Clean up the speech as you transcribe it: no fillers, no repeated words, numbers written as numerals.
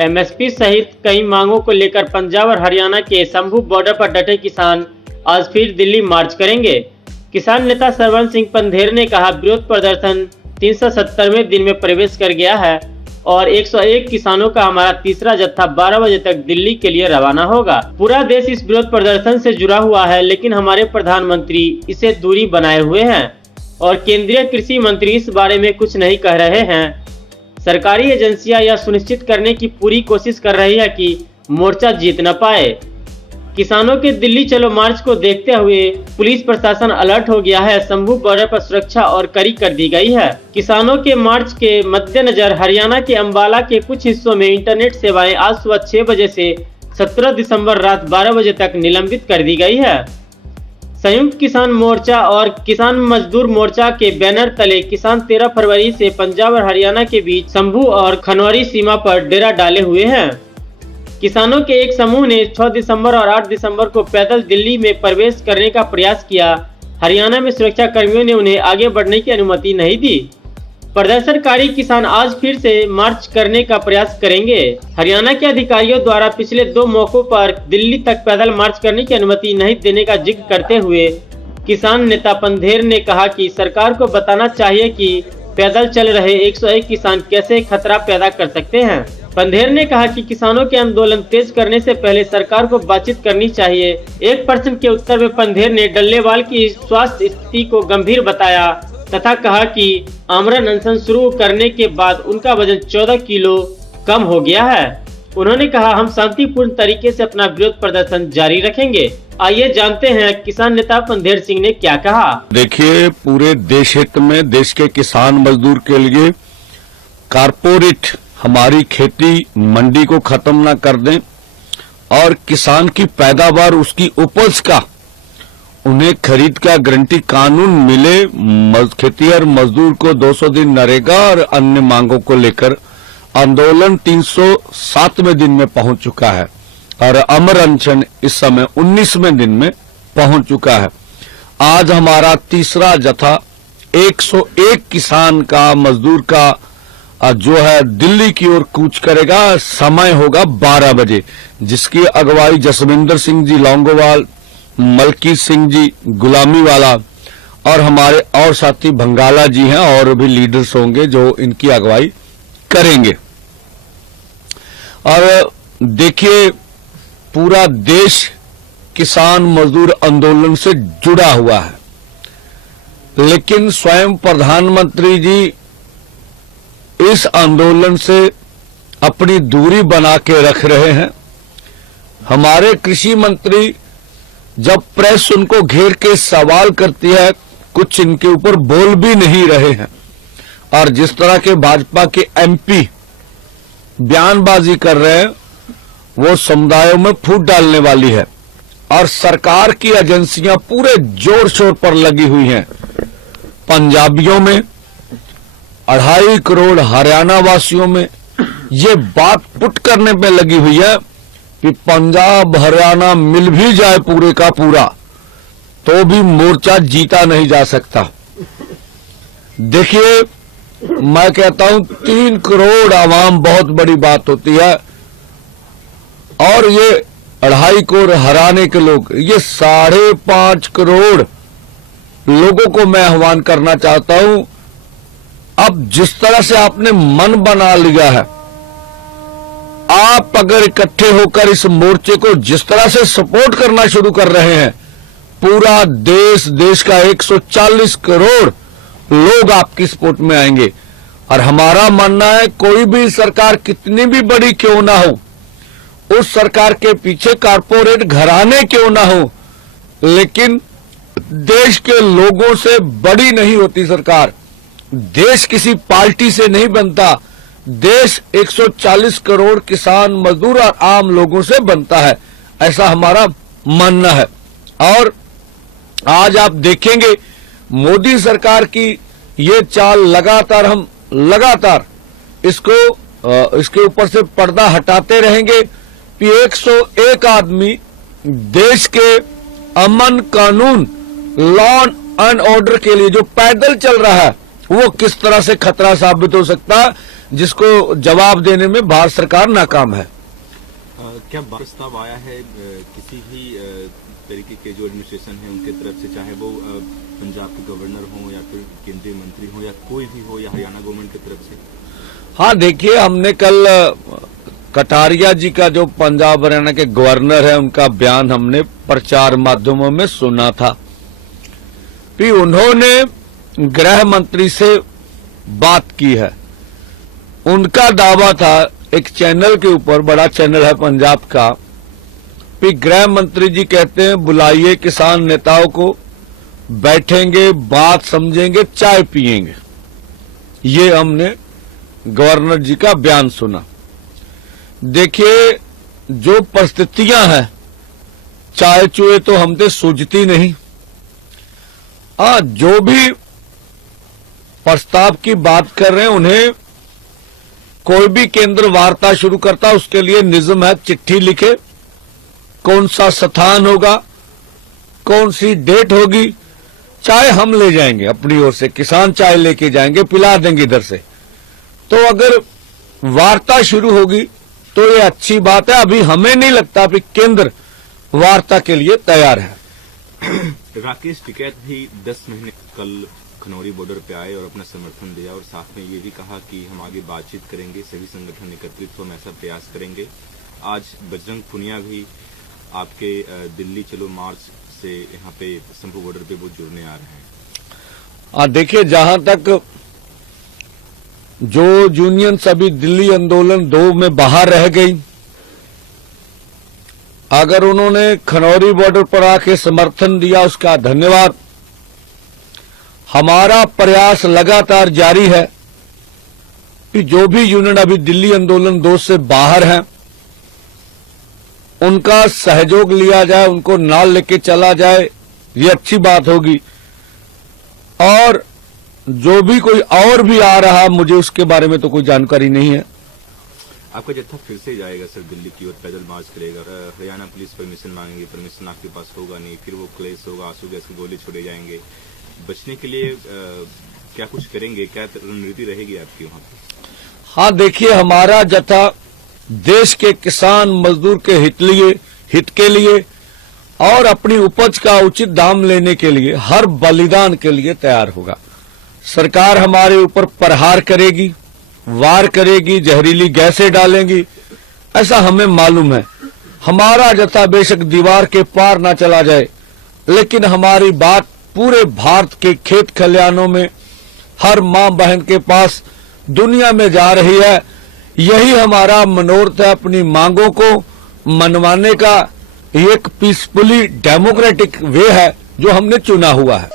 MSP सहित कई मांगों को लेकर पंजाब और हरियाणा के शंभू बॉर्डर पर डटे किसान आज फिर दिल्ली मार्च करेंगे। किसान नेता सरवण सिंह पंधेर ने कहा, विरोध प्रदर्शन 370वें दिन में प्रवेश कर गया है और 101 किसानों का हमारा तीसरा जत्था 12 बजे तक दिल्ली के लिए रवाना होगा। पूरा देश इस विरोध प्रदर्शन से जुड़ा हुआ है, लेकिन हमारे प्रधानमंत्री इसे दूरी बनाए हुए हैं और केंद्रीय कृषि मंत्री इस बारे में कुछ नहीं कह रहे हैं। सरकारी एजेंसियां यह सुनिश्चित करने की पूरी कोशिश कर रही है कि मोर्चा जीत न पाए। किसानों के दिल्ली चलो मार्च को देखते हुए पुलिस प्रशासन अलर्ट हो गया है। शंभू बॉर्डर पर सुरक्षा और कड़ी कर दी गई है। किसानों के मार्च के मद्देनजर हरियाणा के अंबाला के कुछ हिस्सों में इंटरनेट सेवाएं आज सुबह 6 बजे से 17 दिसंबर रात 12 बजे तक निलंबित कर दी गई है। संयुक्त किसान मोर्चा और किसान मजदूर मोर्चा के बैनर तले किसान 13 फरवरी से पंजाब और हरियाणा के बीच शंभू और खनौरी सीमा पर डेरा डाले हुए हैं। किसानों के एक समूह ने 6 दिसंबर और 8 दिसंबर को पैदल दिल्ली में प्रवेश करने का प्रयास किया। हरियाणा में सुरक्षा कर्मियों ने उन्हें आगे बढ़ने की अनुमति नहीं दी। प्रदर्शनकारी किसान आज फिर से मार्च करने का प्रयास करेंगे। हरियाणा के अधिकारियों द्वारा पिछले 2 मौकों पर दिल्ली तक पैदल मार्च करने की अनुमति नहीं देने का जिक्र करते हुए किसान नेता पंधेर ने कहा कि सरकार को बताना चाहिए कि पैदल चल रहे 101 किसान कैसे खतरा पैदा कर सकते हैं। पंधेर ने कहा कि किसानों के आंदोलन तेज करने से पहले सरकार को बातचीत करनी चाहिए। एक प्रश्न के उत्तर में पंधेर ने डल्लेवाल की स्वास्थ्य स्थिति को गंभीर बताया तथा कहा कि आमरण अनशन शुरू करने के बाद उनका वजन 14 किलो कम हो गया है। उन्होंने कहा, हम शांतिपूर्ण तरीके से अपना विरोध प्रदर्शन जारी रखेंगे। आइए जानते हैं किसान नेता पंधेर सिंह ने क्या कहा। देखिए, पूरे देश हित में देश के किसान मजदूर के लिए कारपोरेट हमारी खेती मंडी को खत्म ना कर दें और किसान की पैदावार उसकी उपज का उन्हें खरीद का गारंटी कानून मिले। खेतिहर मजदूर को 200 दिन नरेगा और अन्य मांगों को लेकर आंदोलन 307वें दिन में पहुंच चुका है और अमर अनशन इस समय 19वें दिन में पहुंच चुका है। आज हमारा तीसरा जत्था 101 किसान का मजदूर का जो है दिल्ली की ओर कूच करेगा। समय होगा 12 बजे, जिसकी अगुवाई जसविंदर सिंह जी लौंगोवाल, मलकी सिंह जी गुलामी वाला और हमारे और साथी भंगाला जी हैं और भी लीडर्स होंगे जो इनकी अगुवाई करेंगे। और देखिए, पूरा देश किसान मजदूर आंदोलन से जुड़ा हुआ है, लेकिन स्वयं प्रधानमंत्री जी इस आंदोलन से अपनी दूरी बना के रख रहे हैं। हमारे कृषि मंत्री जब प्रेस उनको घेर के सवाल करती है, कुछ इनके ऊपर बोल भी नहीं रहे हैं। और जिस तरह के भाजपा के एमपी बयानबाजी कर रहे हैं, वो समुदायों में फूट डालने वाली है। और सरकार की एजेंसियां पूरे जोर शोर पर लगी हुई हैं। पंजाबियों में 2.5 करोड़ हरियाणा वासियों में ये बात पुट करने पे लगी हुई है कि पंजाब हरियाणा मिल भी जाए पूरे का पूरा तो भी मोर्चा जीता नहीं जा सकता। देखिए, मैं कहता हूं 3 करोड़ आवाम बहुत बड़ी बात होती है और ये 2.5 करोड़ हराने के लोग, ये 5.5 करोड़ लोगों को मैं आह्वान करना चाहता हूं। अब जिस तरह से आपने मन बना लिया है, आप अगर इकट्ठे होकर इस मोर्चे को जिस तरह से सपोर्ट करना शुरू कर रहे हैं, पूरा देश का 140 करोड़ लोग आपकी सपोर्ट में आएंगे। और हमारा मानना है, कोई भी सरकार कितनी भी बड़ी क्यों ना हो, उस सरकार के पीछे कारपोरेट घराने क्यों ना हो, लेकिन देश के लोगों से बड़ी नहीं होती सरकार। देश किसी पार्टी से नहीं बनता, देश 140 करोड़ किसान मजदूर और आम लोगों से बनता है, ऐसा हमारा मानना है। और आज आप देखेंगे मोदी सरकार की ये चाल लगातार इसके ऊपर से पर्दा हटाते रहेंगे कि 101 आदमी देश के अमन कानून लॉ एंड ऑर्डर के लिए जो पैदल चल रहा है वो किस तरह से खतरा साबित हो सकता है। जिसको जवाब देने में भारत सरकार नाकाम है। क्या प्रस्ताव आया है किसी भी तरीके के जो एडमिनिस्ट्रेशन है उनके तरफ से, चाहे वो पंजाब के गवर्नर हो या फिर केंद्रीय मंत्री हो या कोई भी हो, या हरियाणा गवर्नमेंट की तरफ से? हाँ, देखिए, हमने कल कटारिया जी का जो पंजाब हरियाणा के गवर्नर है उनका बयान हमने प्रचार माध्यमों में सुना था कि उन्होंने गृह मंत्री से बात की है। उनका दावा था एक चैनल के ऊपर, बड़ा चैनल है पंजाब का, कि गृह मंत्री जी कहते हैं बुलाइए किसान नेताओं को, बैठेंगे, बात समझेंगे, चाय पिएंगे। ये हमने गवर्नर जी का बयान सुना। देखिए, जो परिस्थितियां हैं, चाय चुए तो हमसे सूझती नहीं। जो भी प्रस्ताव की बात कर रहे हैं, उन्हें कोई भी केंद्र वार्ता शुरू करता, उसके लिए निज़म है, चिट्ठी लिखे, कौन सा स्थान होगा, कौन सी डेट होगी, चाय हम ले जाएंगे अपनी ओर से, किसान चाय लेके जाएंगे, पिला देंगे इधर से। तो अगर वार्ता शुरू होगी तो ये अच्छी बात है। अभी हमें नहीं लगता कि केंद्र वार्ता के लिए तैयार है। राकेश टिकैत भी 10 महीने कल खनौरी बॉर्डर पे आए और अपना समर्थन दिया और साथ में ये भी कहा कि हम आगे बातचीत करेंगे, सभी संगठन एकत्रित हो, हम ऐसा प्रयास करेंगे। आज बजरंग पुनिया भी आपके दिल्ली चलो मार्च से यहाँ पे शंभू बॉर्डर पे वो जुड़ने आ रहे हैं। देखिए, जहां तक जो यूनियन सभी दिल्ली आंदोलन 2 में बाहर रह गई, अगर उन्होंने खनौरी बॉर्डर पर आके समर्थन दिया, उसका धन्यवाद। हमारा प्रयास लगातार जारी है कि जो भी यूनियन अभी दिल्ली आंदोलन 2 से बाहर हैं, उनका सहयोग लिया जाए, उनको नाल लेके चला जाए, ये अच्छी बात होगी। और जो भी कोई और भी आ रहा, मुझे उसके बारे में तो कोई जानकारी नहीं है। आपका जत्था फिर से जाएगा सर दिल्ली की ओर, पैदल मार्च करेगा, हरियाणा पुलिस परमिशन मांगेंगे, परमिशन आपके पास होगा नहीं, फिर वो क्लेश होगा, आंसू गैस के गोले छोड़े जाएंगे। बचने के लिए क्या कुछ करेंगे, क्या रणनीति रहेगी आपकी वहां पे? हाँ, देखिए, हमारा जत्था देश के किसान मजदूर के हित के लिए और अपनी उपज का उचित दाम लेने के लिए हर बलिदान के लिए तैयार होगा। सरकार हमारे ऊपर प्रहार करेगी, वार करेगी, जहरीली गैसें डालेंगी, ऐसा हमें मालूम है। हमारा जत्था बेशक दीवार के पार ना चला जाए, लेकिन हमारी बात पूरे भारत के खेत खलिहानों में हर मां बहन के पास दुनिया में जा रही है। यही हमारा मनोरथ है, अपनी मांगों को मनवाने का एक पीसफुली डेमोक्रेटिक वे है जो हमने चुना हुआ है।